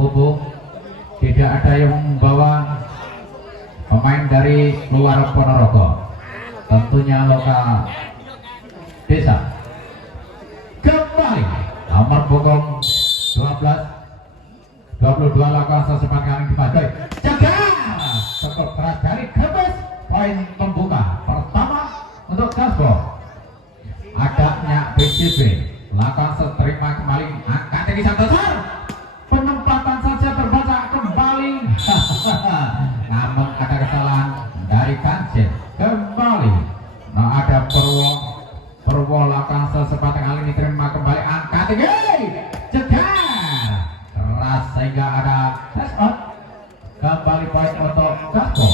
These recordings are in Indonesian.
Kubu tidak ada yang membawa pemain dari luar Ponorogo, tentunya lokal desa. Kembali nomor punggung 22 lakukan sesempat kali dipakai jaga cukup keras dari Kebes. Poin pembuka pertama untuk Gaspo. Adanya BCB lakukan seterima kembali angkat tinggi Santoso. Penempatan saja terbaca kembali. Namun ada kesalahan dari Kancil. Kembali nah ada Purwo lakukan sesempat kali ini terima kembali angkat tinggi jegar keras sehingga ada touchdown. Kembali poin untuk Gaspo.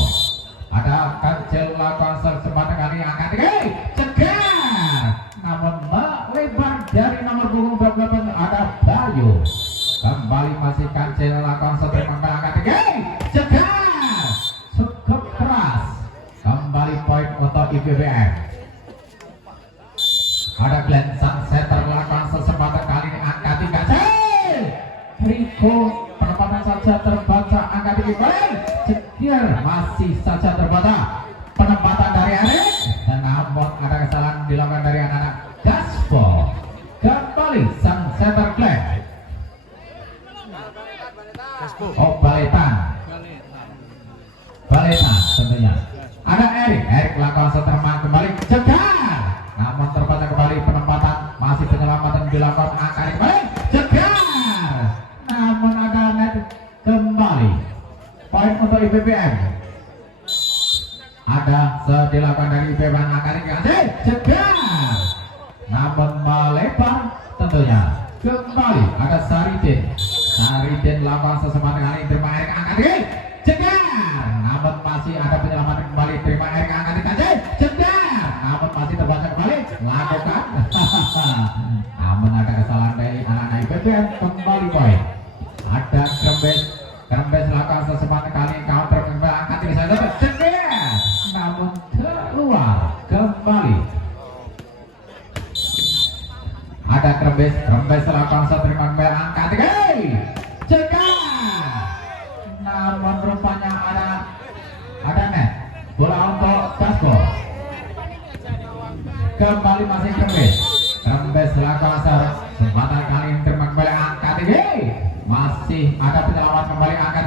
Ada Kancil lakukan sesempat kali angkat tinggi jegar namun melebar dari nomor punggung 28 ada Bayu. Kembali masih Kancil lakukan seterima kembali angkat tinggi jegar cukup keras. Kembali poin untuk IPBM. Ada Glenn Sunset terlakukan sesempatan kali ini angkat tinggi Kancil. Riko penempatan saja terbaca angkat tinggi poin jegar masih saja terbaca penempatan dari Erik dan namun ada kesalahan dilakukan dari anak-anak Gaspo. Kembali sang center Glenn. Oh Baletan tentunya. Ada Erik lakukan seterma kembali jegar namun terbaca kembali penempatan masih penyelamatan dilakukan angkat kembali jegar namun ada net kembali poin untuk IPBM. Ada dilakukan dari IPBM angkat kembali jegar namun melebar tentunya. Kembali ada Saridin lakukan sesempat kali terima Erik angkat jegar namun masih ada penyelamatan kembali terima Erik angkat jegar namun masih terbaca kembali lakukan namun ada kesalahan dari anak-anak IPBM. Kembali poin ada Krembes lakukan sesempat kali counter kembali angkat jegar namun keluar. Kembali ada Krembes lakukan seterima kembali angkat jegar namun rupanya ada net bola untuk Gaspo. Kembali masih Krembes lakukan kesempatan kali ini terima kembali angkat masih ada penyelamat kembali angkat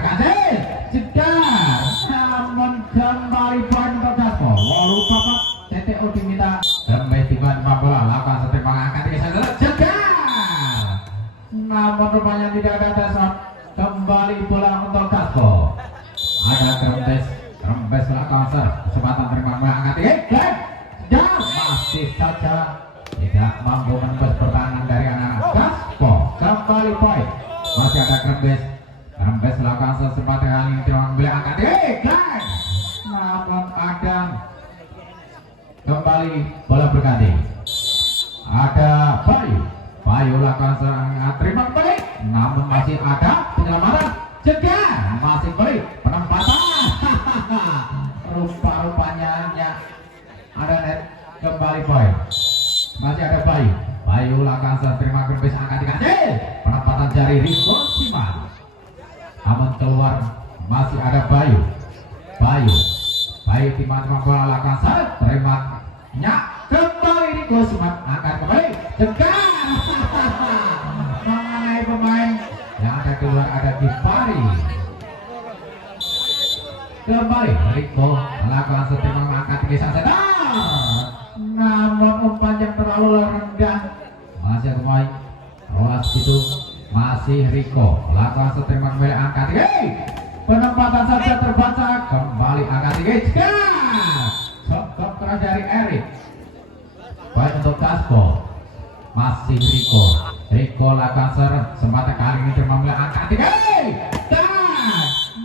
jegar namun kembali poin untuk Gaspo. Walau bapak TTO diminta Krembes tiba-tiba bola lakukan seterima angkat jegar namun rupanya tidak ada dasar. Kembali bola untuk Gaspo. Ada Krembes lakukan kesempatan terima kembali angkat dan masih saja tidak mampu menembus pertahanan dari anak Gaspo. Kembali poin masih ada Krembes lakukan kesempatan kali ini terima kembali angkat namun ada kembali bola berganti. Ada Bayu lakukan terima kembali namun masih ada penyelamatan jegar masih kembali penempatan rupa-rupanya ada net. Kembali poin masih ada Bayu lakukan terima Krembes angkat penempatan jari Riko Siman namun keluar. Masih ada Bayu tiba-tiba bola lakukan terima kembali Riko Siman angkat kembali jegar mengenai pemain yang ada keluar ada Gifari. Kembali Riko melakukan seterima angkat tinggi saja namun umpan yang terlalu rendah. Masih kembali rolas itu masih Riko melakukan seterima kembali angkat tinggi penempatan saja terbaca kembali angkat tinggi jegar cukup keras dari Erik. Poin untuk Gaspo. Masih Riko lakukan kesempatan kali ini terima kembali angkat tinggi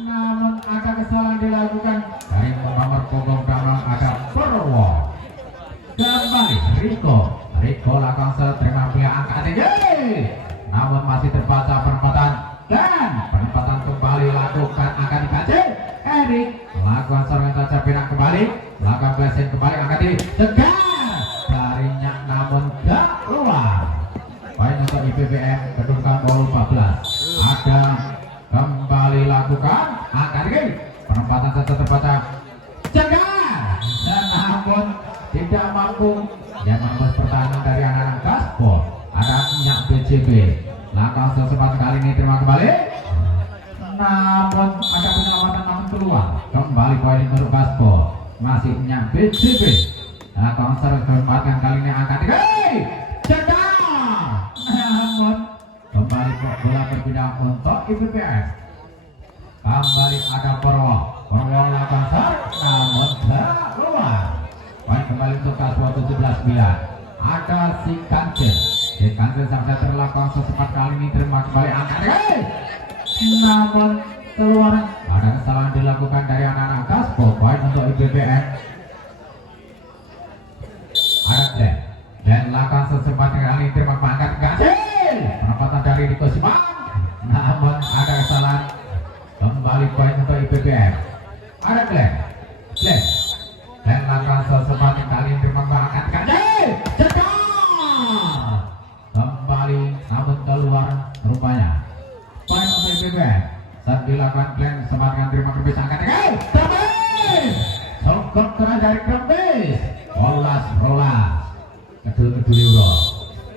namun ada kesalahan dilakukan dari nomor punggung belakang ada Purwo. Kembali Riko lakukan terima kembali angkat tinggi namun masih terbaca penempatan dan penempatan kembali lakukan angkat tinggi Erik lakukan serangan saja pindah kembali lakukan blessing kembali angkat tinggi jegar darinya namun gak keluar. Poin untuk IPBM Kedungkan Bolu 14. Ada kembali lakukan angkat kiri, penempatan saja terbaca cegar, dan namun tidak mampu yang mampu pertahanan dari anak-anak Gaspol. Ada minyak BCB, langkah sesempat kali ini terima kembali, namun ada penyelamatan namun keluar, kembali poin untuk Gaspol. Masih minyak BCB, langkah kesempatan kali ini angkat kiri, cegar, namun kembali bola berpindah untuk IPPS. Kembali ada Purwo lakukan serve, namun keluar. Poin kembali untuk Gaspol 17-9. Ada si Kancil sampai terlakukan secepat kali ini terima kembali angkat namun keluar. Ada kesalahan dilakukan dari anak-anak Gaspol. Poin untuk IPPN. Ada Glenn dan lakukan secepat kali ini terima angkat Kancil, penempatan dari Riko Simang, namun ada kesalahan. Kembali poin untuk IPPN. Ada Glenn dan lakukan secepat kali ini terima angkat Kancil, kembali namun keluar rupanya. Poin untuk IPPN. Saat dilakukan Glenn sempatkan terima Krebis angkat Krebis, sokok keras dari Krebis, rolas kedul euro.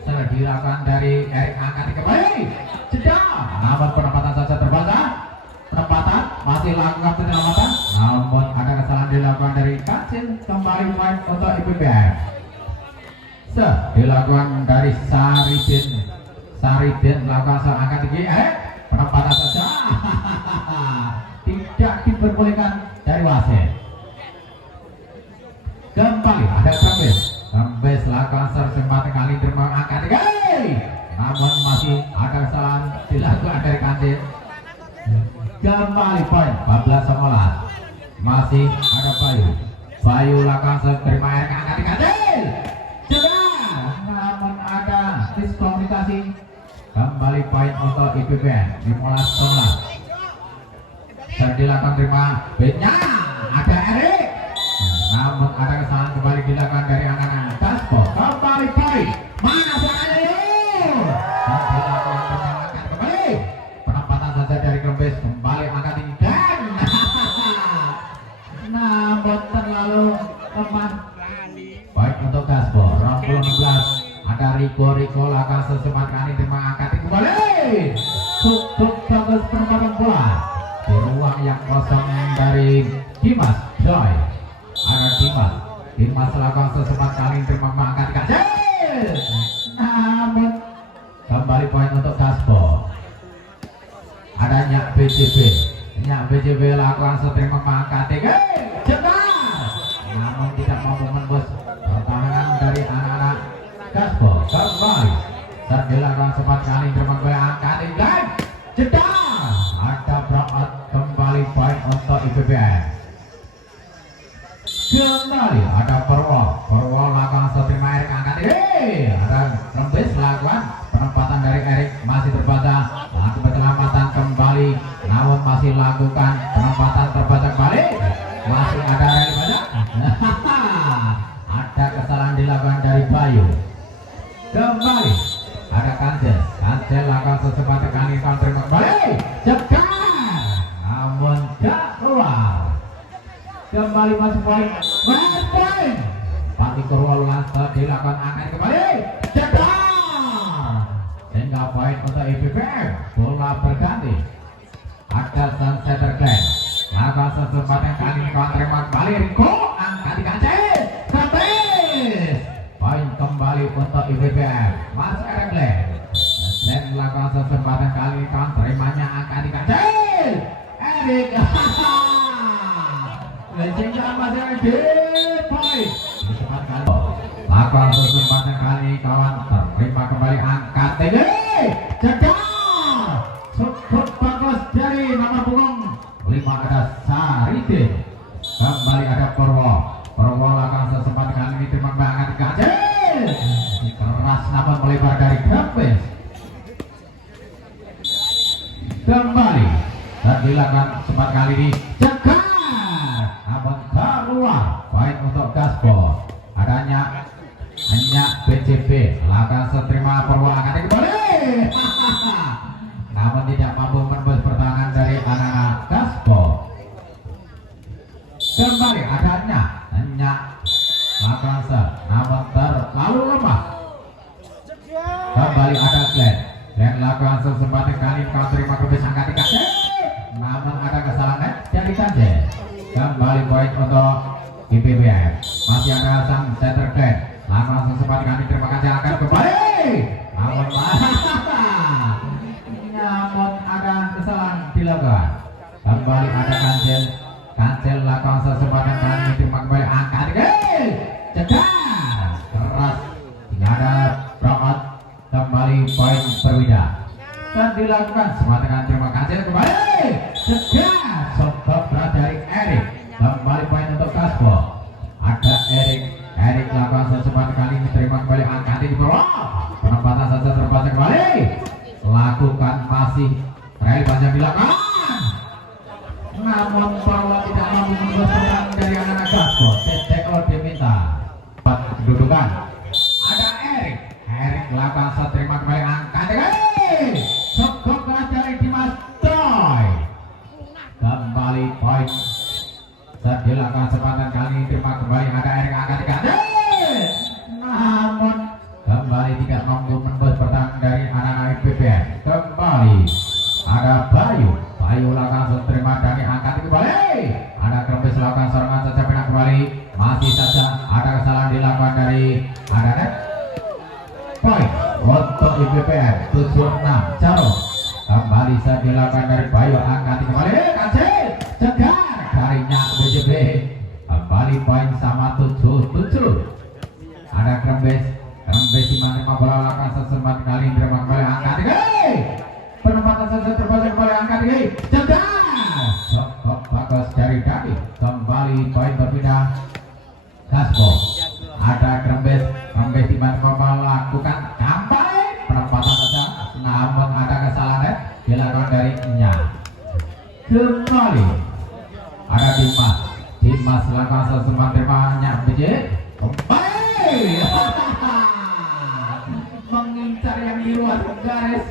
Saat dilakukan dari Erik angkat kembali jeda, namun penempatan saja terbaca. Penempatan masih lakukan penyelamatan, namun ada kesalahan dilakukan dari Kancil. Kembali poin untuk IPPN. Dilakukan dari Saridin lakukan seangkat tinggi, penempatan saja tidak diperbolehkan dari wasit. Kembali ada Kambes lakukan kesempatan kali terima angkat tinggi, namun masih ada kesalahan dilakukan dari Kancil. Kembali poin 14-19. Masih ada Bayu lakukan terima angkat tinggi, namun ada diskomunikasi. Kembali poin untuk IPPN 15-19. Dilakukan terima bednya ada Erik, namun ada kesalahan kembali dilakukan dari anak-anak Gaspol. Kembali poin mana suaranya yuk, dilakukan penyelamatkan kembali, penempatan saja dari Kembes. Kembali angkat tinggi dan namun terlalu lemah. Baik untuk Gaspol 16. Ada Riko lakukan secepat kali terima angkat kembali, cukup bagus penempatan bola di ruang yang kosong dari Dimas Joy. Ada Dimas lakukan secepat kali terima angkat kecil, namun kembali poin untuk Gaspol. Adanya BCB lakukan terima angkat cepat, namun tidak mampu menembus pertahanan dari anak-anak Gaspol. Kembali saat dilakukan sempat kali terima angkat jeda, ada Brout. Kembali poin untuk IPPN. Kembali ada Purwo lakukan terima Erik angkat ada Rembes lakukan penempatan dari Erik masih terbaca, lakukan penyelamatan kembali, namun masih lakukan penempatan terbaca kembali, masih ada Rally banyak. Ada kesalahan dilakukan dari Bayu. Kembali ada Kancil lakukan secepat kali terima kembali cepat, namun tidak keluar. Kembali masuk poin Pati Purwo langsung dilakukan angkat kembali cepat, sehingga poin untuk IPPN. Bola berganti. Ada Sunset Glenn lakukan secepat kali terima kembali Riko angkat di Kancil Kembali. Poin kembali untuk IPPN. Mas Glenn melakukan kesempatan kali terimanya angkat di Kancil Erik. Lencengkan masih ada di poin. Lakukan kesempatan kali kawan terima kembali angkat tinggi cegar, cukup bagus dari nama punggung 5 ada Saridin. Kembali ada Purwo lakukan kesempatan kali ini terima kembali angkat di Kancil keras, namun melebar dari Kambes. Kembali dan dilakukan sempat kali ini cegar, namun keluar. Poin untuk Gaspol. Adanya hanya BCB lakukan seterima Purwo angkat kembali namun tidak mampu menembus pertahanan kancil. Kembali poin untuk IPBF. Masih ada sang center clan. Langsung sempat kami terima kasih akan kembali. Namun namun ada kesalahan dilakukan. Kembali ada kancil. Kancil lakukan kesempatan kami terima kembali angkat. Cegar keras. Tidak ada Brokat. Kembali poin Perwida. Dan dilakukan semata terima kasih kembali. Cegar sobat dari Erik. Kembali poin untuk Kasbo. Ada Erik lakukan sempat kali ini terima kembali angkat di bawah. Penempatan saja terbaca kembali. Lakukan masih rally panjang dilakukan. Namun bahwa tidak mampu membuat serang dari anak-anak Kasbo. TTO diminta. Kedudukan. Ada Erik lakukan saja terima kembali angkat cukup keras dari Dimas Toy. Kembali poin. Saat dilakukan kesempatan kali ini terima kembali ada Erik angkat namun kembali tidak mampu menembus pertahanan dari anak-anak IPBF. Kembali ada Bayu lakukan terima dari angkat kembali. Ada Krempis lakukan serangan saja pernah kembali. Masih saja ada kesalahan dilakukan dari ada net. Poin untuk IPBF 76 Caro. Kembali saja dilakukan dari Bayu angkat kembali. Kancil cegar darinya BJB. Kembali poin sama 7-7. Ada Krempis di mana bola lakukan sesempat kali terima kembali angkat penempatan saja terbaca kembali angkat cegar cukup bagus dari Daki. Kembali poin berpindah Kasbo. Ada Krempis di mana bola lakukan kembali penempatan saja namun ada kesalahan dilakukan dari Nya. Kembali ada Dimas lakukan sesempat terimanya BJ kembali mengincar yang di luar garis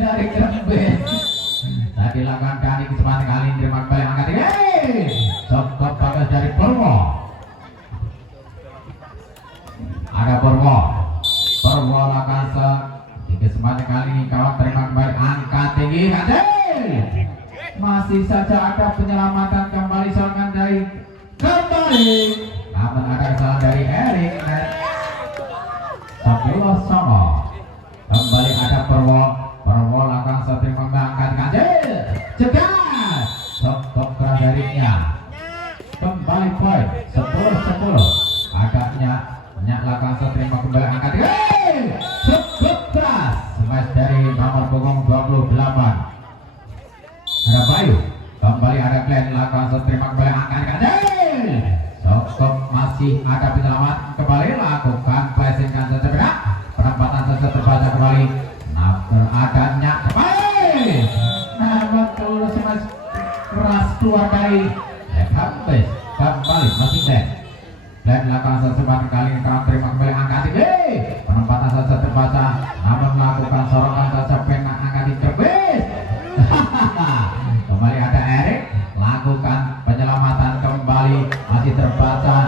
dari Krempis. Tadi lakukan kali kesempatan kali ini terima kembali angkat cukup bagus dari Purwo. Ada Purwo lakukan di kesempatan kali ini kawan terima kembali angkat tinggi kancil. Masih saja ada penyelamatan kembali serangan dari kembali namun ada kesalahan dari Erik. 10 sama. Kembali ada Purwo lakukan seterima angkat kancil cegar cukup keras darinya. Kembali poin 10-10. Agaknya lakukan seterima kembali angkat cukup keras smash dari nomor punggung 28. Ada Bayu kembali ada Glenn lakukan seterima kembali angkat kancil cukup masih ada penyelamat kembali lakukan flashingkan saja beda penempatan saja terbaca kembali adanya kembali namun kalau smash keras keluar dari Krempis. Kembali masih Glenn lakukan sesempat kali ini terima kembali angkat penempatan saja terbaca namun melakukan sorotan saja pena angkat di Krempis. Kembali ada Erik lakukan penyelamatan kembali masih terbaca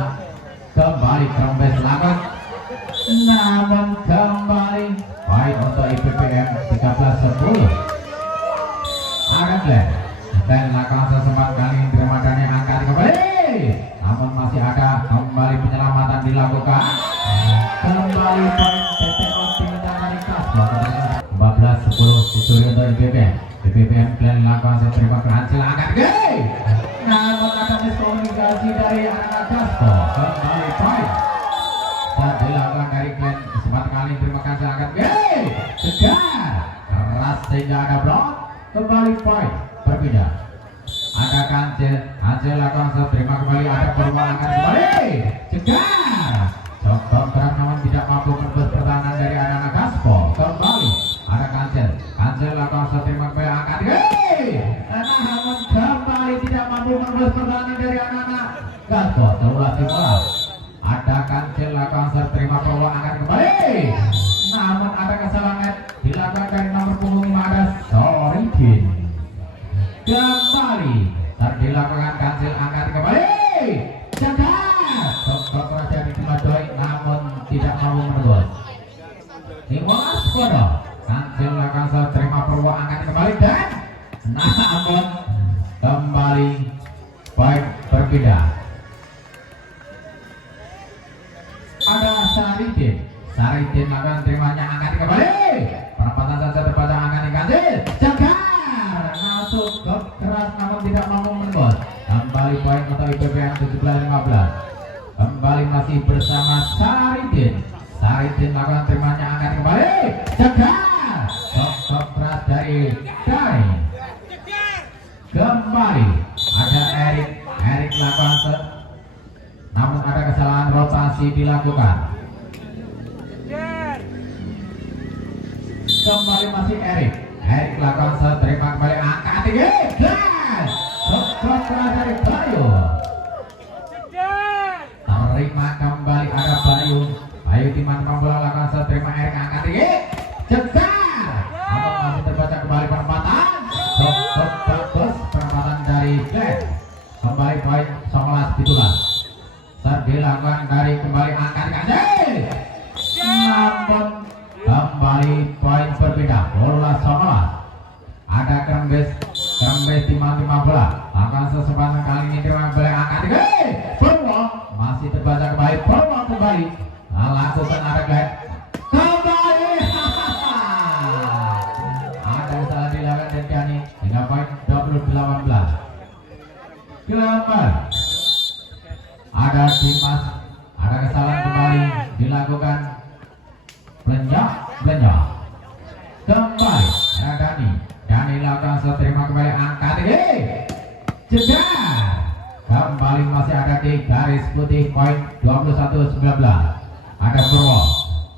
kembali Krempis lakukan namun kembali baik untuk IPBM 13-10. Ada Glenn lakukan sesempat kali ini terima dan angkat kembali namun masih ada kembali penyelamatan dilakukan kembali poin TTO diminta dari Kasbo 14-10 dicuri untuk IPBM Glenn lakukan seterima kancil angkat namun ada miskomunikasi dari anak Kasbo. Kembali poin dan dilakukan dari Glenn kesempatan kali terima kasih angkat cegar keras sehingga ada blok. Kembali poin berpindah ada kancil lakukan seterima kembali ada Purwo angkat kembali cegar cukup keras namun tidak mampu menembus pertahanan dari anak Kasbo. Kembali ada kancil lakukan seterima kembali angkat namun kembali tidak mampu menembus pertahanan dari anak Kasbo. Terulas di bola ada kancil lakukan seterima Purwo angkat kembali namun ada kesalahan dilakukan dari nomor punggung 5 ada Soridin. Kembali dilakukan kancil angkat kembali cegar cukup keras dari Dimadoi namun tidak mampu menembus. Nimas Podo kancil lakukan terima Purwo angkat kembali dan namun kembali berpindah. Ada Saridin akan terimanya angkat kembali. Perempatan saja terbaca angkat dikasih. Jagar masuk ke keras namun tidak mampu menembus. Kembali poin untuk IPBM 17-15. Kembali masih bersama Saridin akan terimanya angkat kembali. Jagar sok keras dari Dani. Kembali ada Erik lakukan namun ada kesalahan rotasi dilakukan. Kembali masih Erik lakukan terima kembali angkat tinggi. Sok keras dari Bayu. Terima kembali ada Bayu Timan bola lakukan terima Erik angkat tinggi. Cetar namun masih terbaca kembali perempatan. Sok bagus perempatan dari Glenn. Kembali poin 11-17. Dilakukan dari kembali angkat kasih. Namun kembali poin berbeda. Bola 11. Ada Kerembes Timan bola. Akan kesempatan kali ini terima kembali angkat tinggi. Purwo masih terbaca kembali. Purwo kembali lakukan ada Glenn. Kembali ada salah dilakukan dan Dani hingga poin 20-18. Kembali ada Dimas, ada kesalahan kembali dilakukan. Belenjak kembali ada Dani lakukan terima kembali angkat tinggi. Jejar kembali masih ada di garis putih poin 21-19. Ada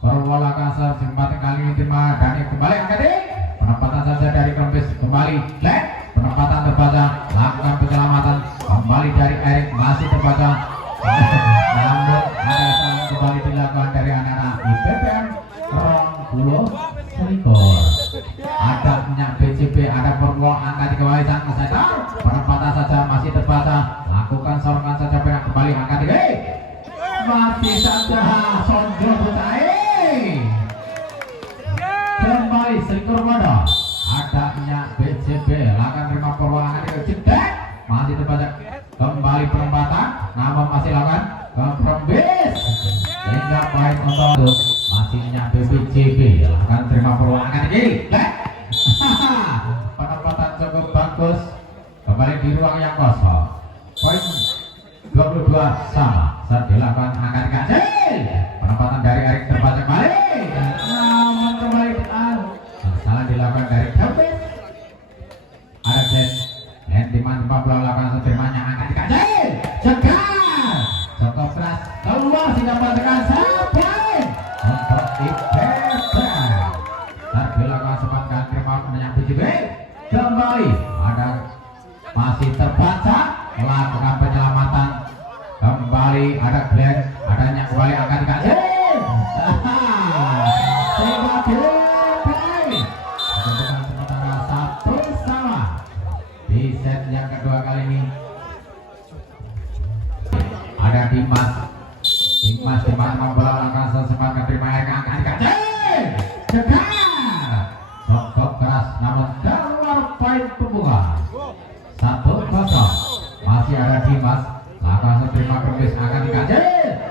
Purwo lakukan kesempatan kali ini terima Dani kembali angkat tinggi. Penempatan saja dari Kerempis kembali Glenn. Penempatan terbaca lakukan penyelamatan kembali dari Erik masih terbaca. Namun ada kesalahan kembali dilakukan dari anak-anak IPBM 20 ada minyak BCB, ada Purwo angkat kembali sang setter. Penempatan saja masih terbaca lakukan sorongan saja perak kembali angkat tinggi. Masih saja Sonjo Butai kembali Selikur Modo. Ada minyak BCB lakukan terima Purwo angkat tinggi. Jedek masih terbaca kembali perempatan namun masih lakukan kompromis sehingga poin untuk masihnya BBCB lakukan terima Purwo angkat tinggi. Penempatan cukup bagus kembali di ruang yang kosong. Poin 22 sama saat dilakukan angkat kecil. Penempatan dari Erik terbaca kembali namun kembali salah dilakukan dari David. Ada Glenn Timan bola lakukan terimanya angkat kecil. Jagar cukup keras keluar sehingga mendapatkan sampai untuk IPBM. Saat dilakukan sempat terima menyak BCB. Kembali ada masih terbaca melakukan penyelamatan. Kembali ada Glenn, adanya kembali angkat kecil. Sehingga DPI dengan sementara 1 sama di set yang kedua kali ini. Ada Dimas Timan bola lakukan sempat terima Erik angkat kecil. Jegar sok keras namun keluar poin pembuka 1-0. Masih ada Dimas lakukan terima Kerempis angkat kecil.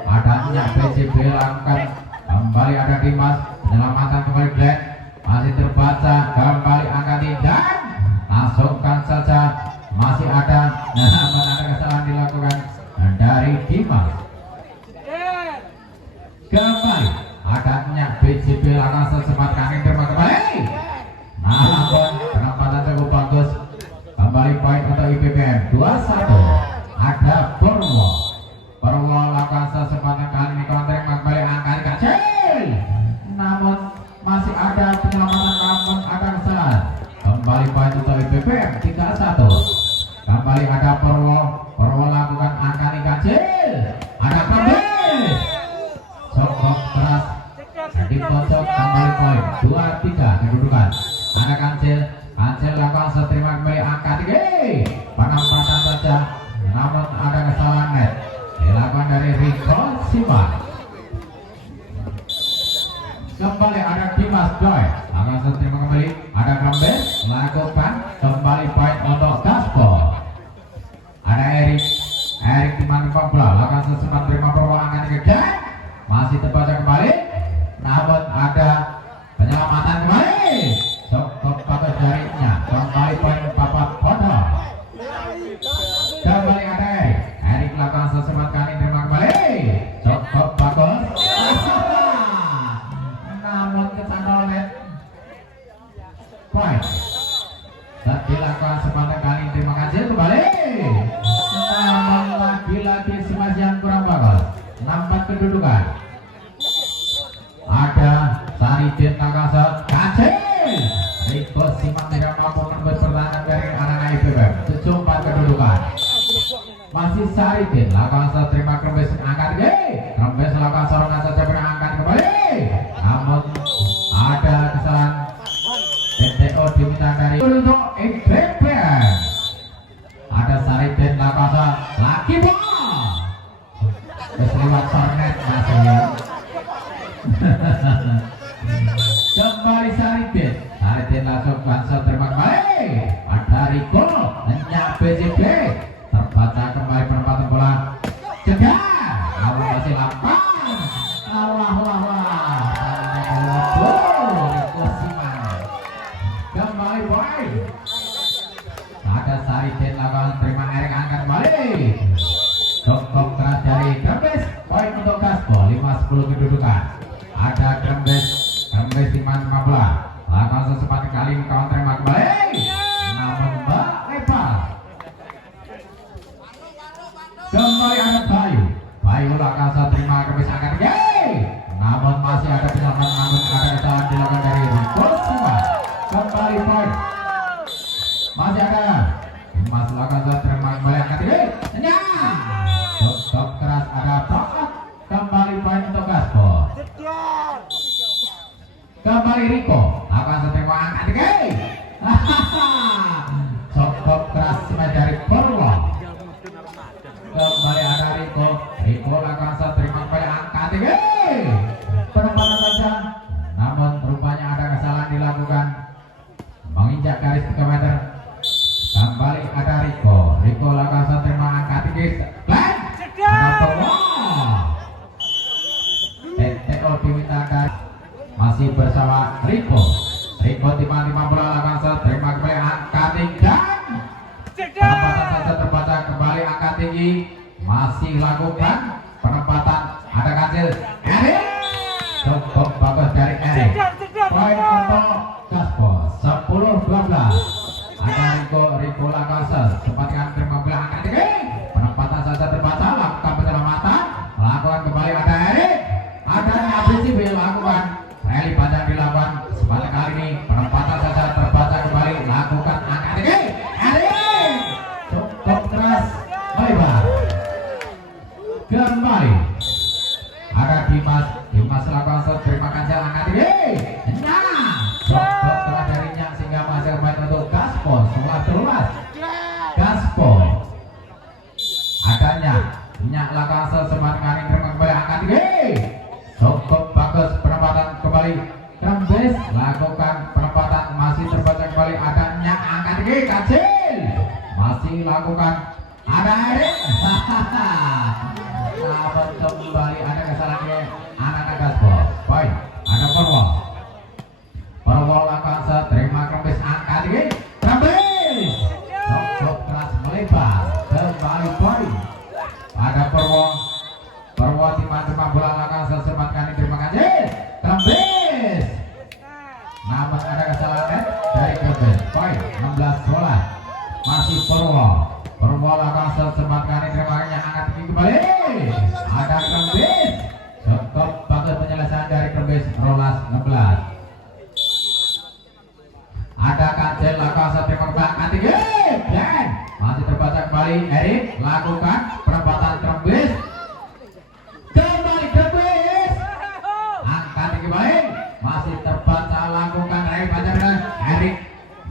Adanya BCB lakukan kembali ada Dimas penyelamatan kembali Glenn masih terbaca kembali angkat dan masukkan saja masih ada namun ada kesalahan dilakukan dari Dimas. Kembali adanya BCB lakukan sempat kaki terima kembali namun penempatan cukup bagus. Kembali poin untuk IPBM 21. Ada Purwo lakukan kesempatan kali ini kontrak kembali angkat kecil namun masih ada penyelamatan namun ada kesalahan. Kembali poin untuk IPBM 31. Kembali ada Purwo lakukan angkat kecil. Ada Kerempis cukup keras di pojok kembali poin 23 kedudukan. Ada Kancil lakukan seterima kembali angkat tinggi. Penempatan saja namun ada kesalahan net dilakukan dari Rico Sima. Kembali ada Dimas Joy akan seterima kembali. Ada Kerempis lakukan kembali poin untuk Gaspol. Ada Erik Kembali ada Erik lakukan sesempat kali terima kembali. Cukup bagus. Namun kesandol net. Point. Saat dilakukan sepatah kali terima kasih kembali. Namun lagi-lagi smash yang kurang bagus. Nampak kedudukan. Ada Saridin Nakasa kacil. Riko Siman tidak mampu menembus pertahanan dari anak IPBM. 7-4 kedudukan. Masih Saridin Nakasa terima Krembes angkat ke. Krembes lakukan serangan saja berangkat kembali. Namun ada kesalahan. TTO diminta dari untuk IPBM. Ada Saridin Nakasa lagi ball. Lewat sornet masih. Kembali Saridin langsung langsung terima kembali. Ada Riko hanya BJB terbaca kembali penempatan bola cegah. Lalu masih lapang. Riko Siman kembali boy. Ada Saridin lakukan terima Erik angkat kembali. Cukup keras dari Krembes. Poin untuk Gaspo 5-10 kedudukan. Ada Krembes Siman 15. Lakukan sesempat kali kawan terima kembali. Namun Mbak lebar. Kembali ada Bayu Lakasa terima Krembes angkat gay. Namun masih ada penyelamat. Namun ada kesalahan dilakukan dari Riko Siman. Kembali poin. Masih ada Mas Lakasa terima kembali angkat gay. Cukup keras ada Tokat. Kembali poin untuk Gaspo. Kembali Riko akan seterima angkat ke. Cukup keras dari Purwo. Kembali ada Riko akan seterima kembali angkat ke. Penempatan saja. Namun rupanya ada kesalahan dilakukan. Menginjak garis 3 meter. Kembali ada Riko akan seterima angkat ke. Ada Purwo. TTO diminta dari masih bersama Riko tiba-tiba bola lakukan terima kembali angkat tinggi. Penempatan saja terbaca kembali angkat tinggi. Masih lakukan penempatan ada kasil Erik. Cukup bagus dari Erik. Poin untuk Gaspo 10-12. Ada Riko lakukan sempatkan terima kembali angkat tinggi. Penempatan saja terbaca lakukan penyelamatan. Lakukan kembali ada Erik. Ada BJB lakukan rally panjang dilakukan. Sepanjang kali ini penempatan saja terbaca kembali. Lakukan angkat tinggi. Erik cukup keras melebar. Kembali ada Dimas lakukan terima kasih angkat tinggi. Cukup keras darinya sehingga masih kembali untuk Gaspo. Semua terluas Gaspo. Adanya lakukan semangat kali terima kembali angkat tinggi. Cukup bagus penempatan kembali. Krembes lakukan penempatan masih terbaca kembali. Adanya angkat tinggi kecil. Masih lakukan ada Erik. Namun kembali ada kesalahan anak Gaspo. Poin ada Purwo lakukan terima Krembes angkat tinggi. Krembes cukup keras melebar. Kembali poin ada Purwo tiba-tiba bola lakukan sesempat kali terima kasih. Krembes. Namun ada kesalahan dari Krembes. Poin 16-12. Masih Purwo lakukan sesempat kali terima kasih angkat tinggi kembali. Ada Krembes. Cukup bagus penyelesaian dari Krembes. Rolas 16. Ada Kancil lakukan terima kembali angkat tinggi. Dan masih terbaca kembali Erik lakukan penempatan Krembes. Masih terbaca lakukan Erik panjang. Erik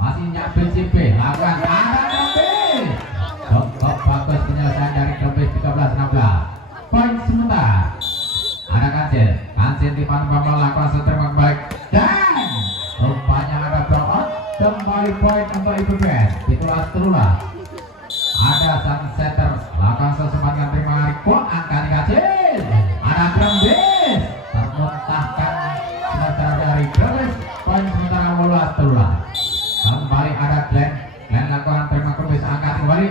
masih nyak BJB lakukan ada Krembes. Cukup bagus penyelesaian dari Krembes 13-16. Poin sementara ada Kancil tiba-tiba melakukan seterima kembali. Dan rupanya ada blowout. Kembali poin untuk IPBN. Itulah setelah ada Sunsetter lakukan sesempat terima Riko angkat kecil. Ada Krembes termuntahkan dari Krembes. Poin sementara bola setelah kembali ada Glenn lakukan terima Krembes angkat kembali.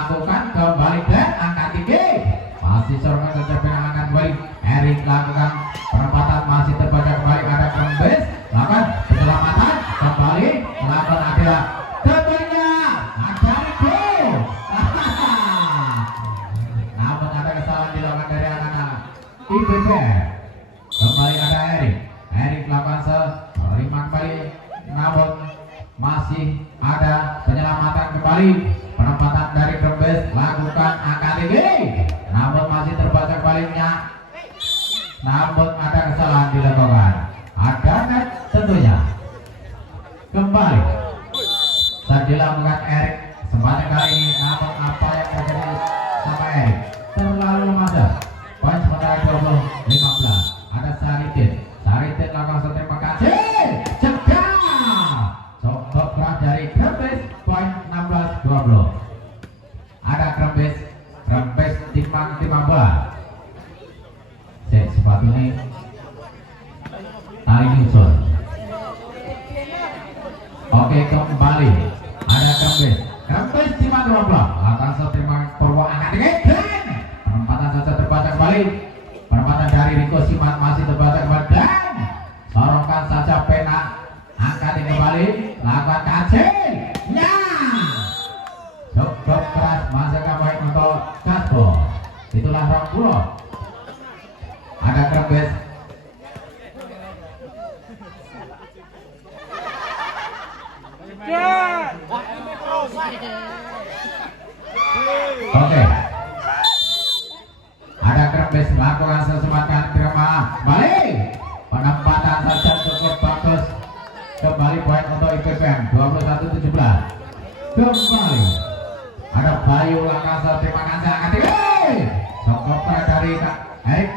lakukan kembali dan angkat tinggi. Masih serangan tercapai angkat kembali. Erik lakukan perempatan masih terbaca kembali ada Kembes. Lakukan keselamatan kembali melakukan ada tentunya ada Riko. Namun ada kesalahan dilakukan dari anak-anak IPB. Kembali ada Erik. Erik lakukan terima kembali. Namun masih ada penyelamatan kembali. Penempatan dari Kembes lakukan angkat tinggi. Namun masih terbaca kembalinya. Namun ada kesalahan dilakukan. Ada net tentunya. Kembali saat dilakukan Erik kesempatan kali ini. Namun apa yang terjadi sama Erik terlalu lemah. Poin sementara 20-15. Ada Saritin. Saritin lakukan terima kasih. Cegah. Coba keras dari Kembes. Poin 16-20. Ada Kembes. Kembes timang bola. Sepatu ini tali nyusul. Oke, kembali ada Kembes timang bola. Atas terima Purwo angkat tinggi. Penempatan saja terbaca kembali. Penempatan dari Riko Siman masih terbaca kembali dan sorongkan saja pena angkat kembali. Lakukan kacil. Cukup keras masih baik untuk Kasbo. Itulah Rong Pulo. Ada Kembes. Oke. Ada Kembes melakukan sesuatu kerama balik. Penempatan saja cukup bagus. Kembali poin untuk IPPM 21-17. Kembali ada Bayu Lakasa terima kasih angkat tinggi. Cukup dari Erik.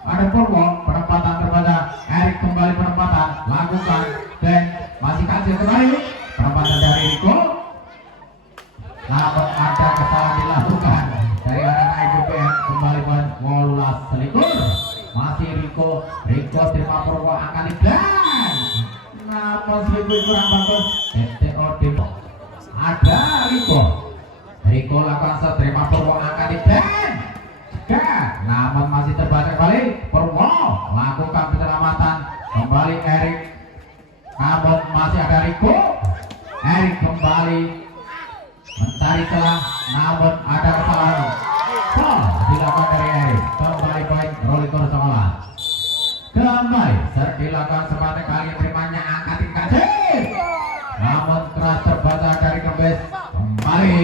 Ada Purwo penempatan terbaca. Erik kembali penempatan lakukan dan masih kasih kembali penempatan dari Riko. Namun ada kesalahan dilakukan dari anak IPPM. Kembali poin 18 selikur. Masih Riko terima Purwo angkat dan namun selikur kurang bagus. TTO Demo. Ada Riko lakukan terima Purwo angkat dan namun masih terbaca kembali. Purwo lakukan penyelamatan kembali Erik. Namun masih ada Riko. Erik kembali mencari celah. Namun ada kesalahan. Dilakukan dari Erik. Kembali poin Rolikor sekolah. Kembali dilakukan sempat kali terimanya angkat kasih. Namun keras terbaca dari Kembes. Kembali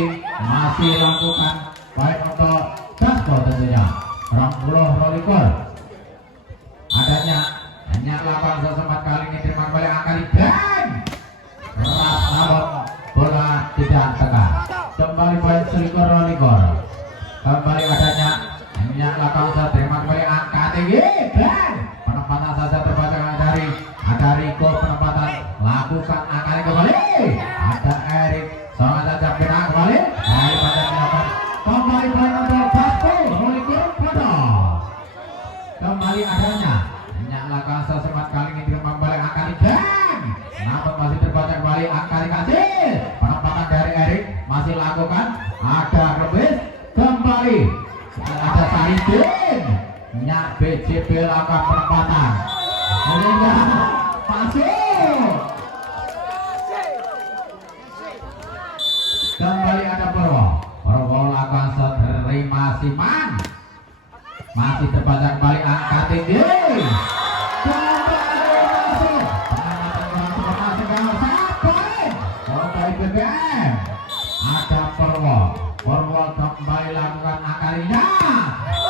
masih lakukan poin untuk Kasbo tentunya. Rong Pulo Rolikor. Adanya hanya lakukan sesempat kali ini terima kembali angkat dan keras namun bola tidak tekan. Kembali poin Selikor Rolikor. Kembali adanya hanya lakukan terima kembali angkat tinggi dan penempatan saja terbaca dari ada Riko penempatan lakukan angkat kembali. Ada Erik seorang saja pena kembali dari pada melakukan kembali poin untuk Kasbo Rolikor pada. Kembali adanya hanya lakukan sesempat kali ini terima kembali angkat dan namun masih terbaca kembali angkat kasih. Penempatan dari Erik masih lakukan ada Kembes. Kembali ada Saridin. Nyak BJB lakukan penempatan sehingga masuk. Kembali ada Purwo lakukan terima Siman masih terbaca kembali angkat tinggi. Kembali masuk penempatan IPPM. Ada Purwo kembali lakukan angkarinya.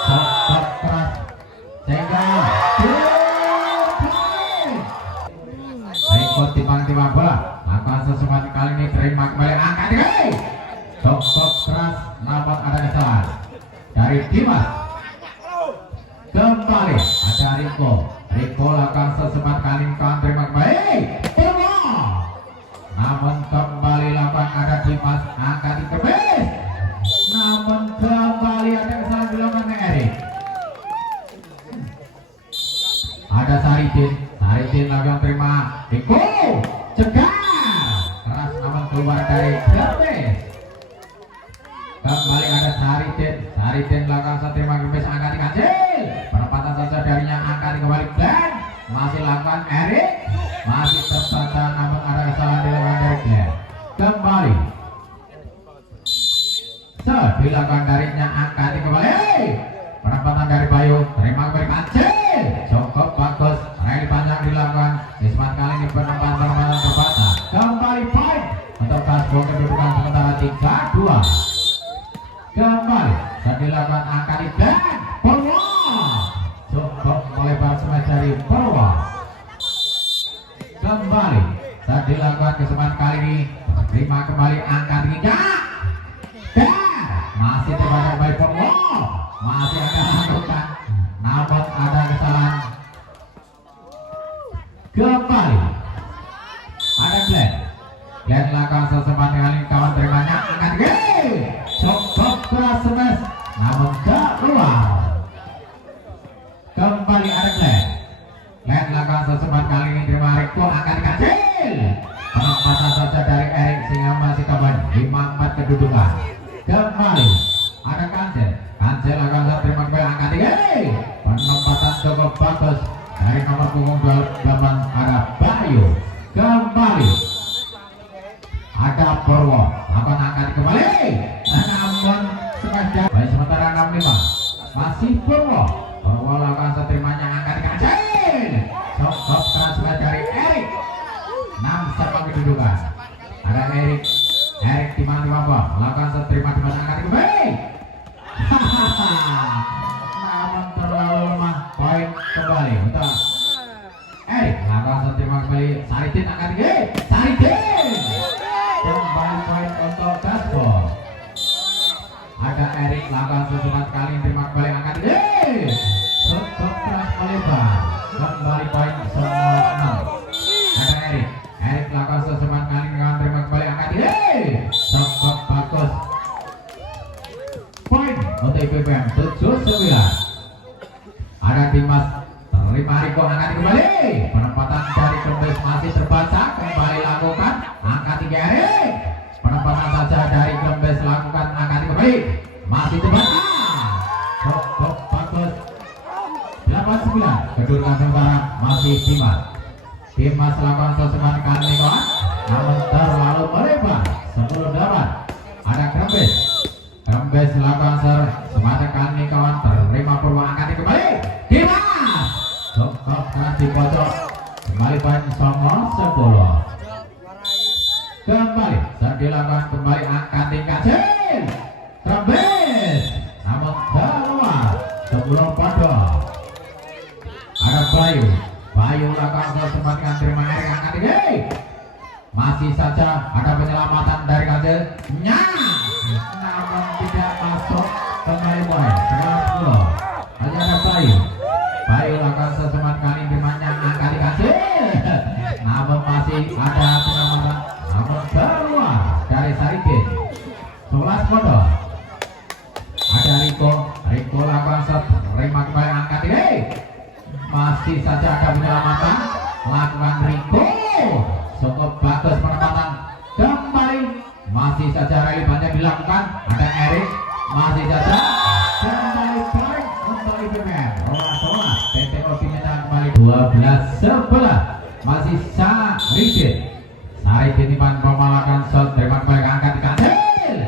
Cukup keras sehingga Riko timang bola lakukan sesuatu kali ini terima kembali angkat tinggi. Cukup keras namun ada kesalahan dari Dimas. Kembali ada Saridin lakukan terima kembali angkat dikancil. Penempatan saja darinya angkat kembali Glenn. Masih lakukan Erik. Masih terbaca namun ada kesalahan dilakukan dari Glenn. Kembali. Dilakukan darinya angkat kembali. Penempatan dari Bayu. Terima kembali kancil. Cukup bagus. Rally panjang dilakukan. Ismat kali ini penempatan terbaca. Kembali poin untuk Gasbon kedudukan sementara 3-2. Kembali dan dilakukan angkat dan Purwo cukup melebar smash dari Purwo. Kembali dan dilakukan kesempatan kali ini terima kembali angkat 3 dan masih terbaca kembali Purwo. Masih akan melakukan namun ada kesalahan. Kembali ada Glenn lakukan sesempat dengan kawan terimanya angkat cukup keras smash namun keluar. Kembali ada Glenn lakukan sesempat kali ini terima Riko angkat kecil. Penempatan saja dari Erik sehingga masih kembali 5-4 kedudukan. Kembali ada Kancil lakukan terima kembali angkat penempatan cukup bagus dari nomor punggung 28 ada Bayu. Kembali ada Purwo lakukan angkat kembali namun baik sementara 65 masih Purwo lakukan seterimanya angkat kecil cukup keras dari Erik 6 sama kedudukan ada Erik di mana lakukan seterima di mana angkat kembali namun terlalu lemah poin kembali untuk Erik lakukan seterima kembali Saridin angkat Saridin kembali poin untuk Gasbon. Ada Erik lakukan sesempat kali terima kembali angkat cukup keras melebar kembali poin semua 6. Ada Erik lakukan sesempat kali terima kembali angkat cukup bagus poin untuk IPPM 7-9. Ada Dimas terima Riko angkat kembali penempatan dari Kembes masih terbaca kembali lakukan angkat 3 Erik penempatan saja dari Kembes lakukan angkat kembali masih terbaca cukup bagus 8-9 kedudukan sementara masih Dimas lakukan sesempat kali kawan namun terlalu melebar 10-8. Ada Kembes lakukan semata kali kawan terima Purwo angkat kembali Dimas cukup keras di pojok kembali poin Songo 10. Kembali saat dilakukan kembali angkat kecil Kembes namun keluar sebelum pada ada Bayu lakukan kesempatan terima Erik angkat masih saja ada penyelamatan dari kecil namun tidak masuk kembali poin 11-10. Hanya ada Bayu lakukan sesempat kali terimanya angkat kecil namun masih ada penyelamatan namun keluar dari Saridin 11-10. Ada Riko lakukan terima kembali angkat masih saja ada penyelamatan lakukan Riko cukup bagus penempatan kembali masih saja rally banyak dilakukan ada Erik masih saja kembali poin untuk IPPM Rolas TTO diminta kembali 12-11 masih Saridin Iman melakukan shot terima kembali angkat kecil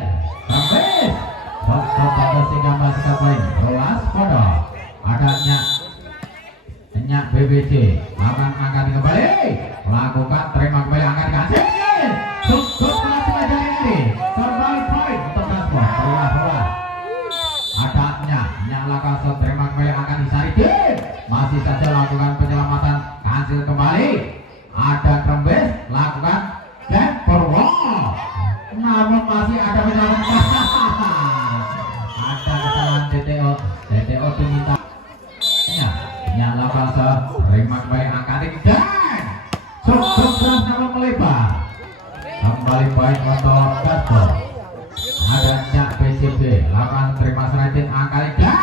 Kembes cukup bagus sehingga masih poin Rolas Podo ada Nyak BBC akan angkat kembali lakukan terima kembali angkat kecil cukup kelas dari ini kembali poin untuk Gasbon Rolas ada Nyak lakukan terima kembali angkat di Saridin masih saja lakukan penyelamatan kecil kembali ada Kembes lakukan dan Purwo namun masih ada penyelamatan ada kesalahan TTO diminta lakukan terima kembali angkat dan cukup keras namun melebar kembali poin untuk Gasbon. Ada Nyak BCB lakukan terima Saridin angkat dan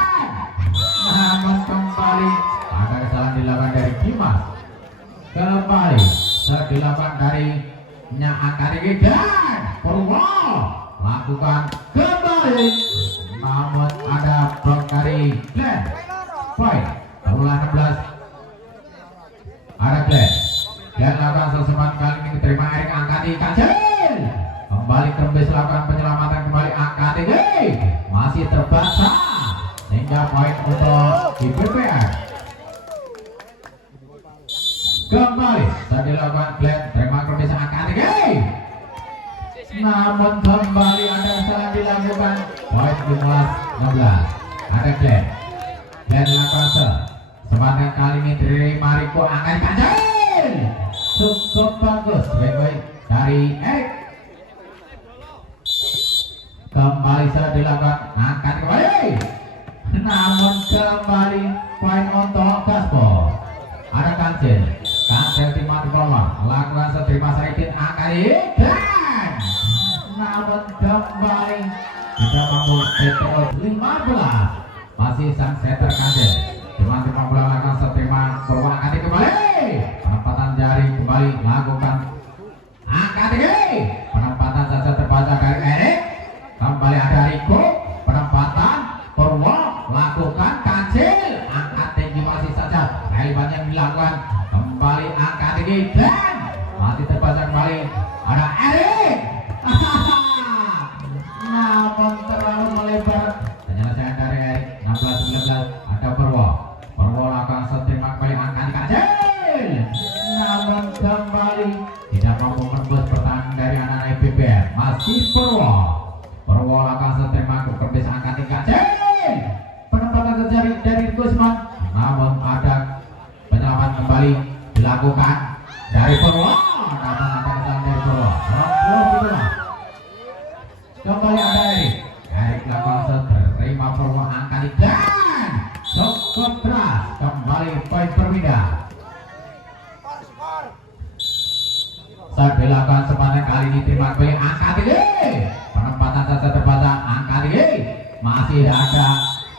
namun kembali ada kesalahan dilakukan dari Dimas kembali dilakukan dari Nyak angkat dan Purwo lakukan kembali namun ada Glenn. Poin Taruna 16. Ada Glenn. Glenn lakukan sesepan kali ini diterima Erik angkat di kacil. Kembali Krembes lakukan penyelamatan kembali angkat di masih terbaca sehingga poin untuk IPPR. Kembali tadi lakukan Glenn terima Krembes angkat di namun kembali ada kesalahan dilakukan. Poin 15-16. Ada Glenn. Glenn lakukan sepanjang kali ini dari Mariko angkat kacil. Cukup bagus baik-baik dari Erik. Kembali saya dilakukan angkat kembali. Namun kembali poin untuk Gaspol. Ada Kancil. Kancil timah di bawah. Lakukan seterima Saidin angkat dan namun kembali tidak mampu PTO 15. Masih sang setter Kancil. Timah bola lakukan seterima Purwo angkat kembali. Penempatan jari kembali lakukan angkat penempatan saja terbaca dari Erik. Kembali ada Riko, penempatan Purwo lakukan Kancil angkat tinggi masih saja kalimat yang dilakukan. Kembali angkat tinggi dan masih terbaca kembali ada Erik. Namun terlalu melebar. Penyelesaian dari Erik 16-19. Ada Purwo lakukan seterima kembali angkat Kancil. Namun kembali tidak mampu menembus pertahanan dari anak IPPR. Masih Purwo lakukan seterima Krembes angkat Kancil. Penempatan terjadi dari Gusman. Namun ada penyelamat kembali dilakukan dari Purwo. Namun ada kesalahan dari Purwo. Kembali ada Erik lakukan seterima Purwo angkat dan cukup keras. Kembali poin berbeda. Saat dilakukan sepanjang kali ini terima kembali angkat penempatan saja terbaca angkat masih ada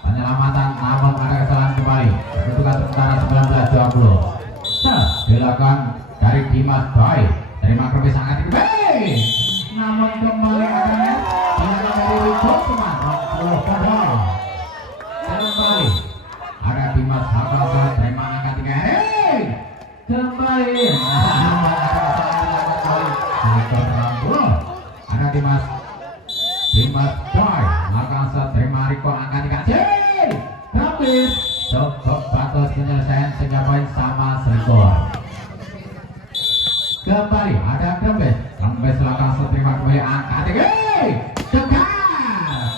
penyelamatan namun ada kesalahan kembali. Kedudukan sementara 19-20. Saat dilakukan dari Dimas Boy terima kembali angkat namun kembali ada dilakukan dari Riko Suman kembali ada Dimas Hakoso terima angkat kembali ada Dimas Boy lakukan seterima Riko angkat Kacil. Krembes cukup bagus penyelesaian sehingga poin sama skor. Kembali ada Krembes lakukan seterima kembali angkat cekat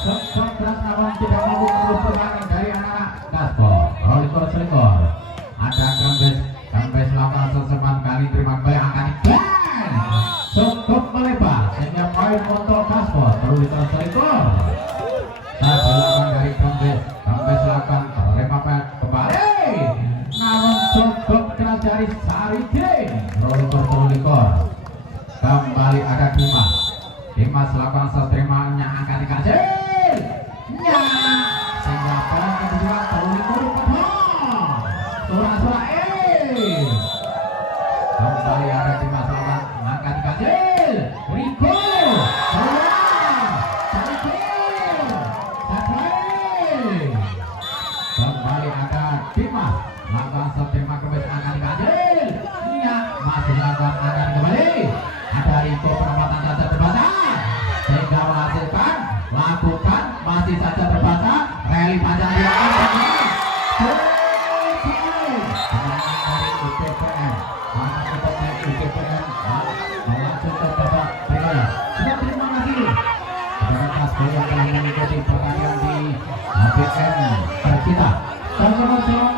cukup keras namun tidak mampu terus pertahanan dari anak-anak Gaspol. Rolikor selingkor ada Krembes lakukan sesempat kali terima kembali angkat cukup melebar sehingga poin untuk Gaspol. Rolikor selingkor saat dilakukan dari Krembes lakukan terima kembali namun cukup keras dari Saridin. Rolikor kembali ada Dimas lakukan seterimanya angkat Kacil sehingga poin kedua Rolikor suara kembali ada Dimas lakukan angkat Kacil. Riko kembali ada Dimas lakukan seterima Krembes angkat Kacil masih lakukan angkat kembali ada Riko penempatan saja terbaca sehingga menghasilkan lakukan masih saja terbaca rally panjang dilakukan dari UPPM maka kita naik UPPM melanjut ke babak berikutnya. Terima kasih kepada Gaspol yang telah mengikuti pertandingan di APM tercipta. Sama-sama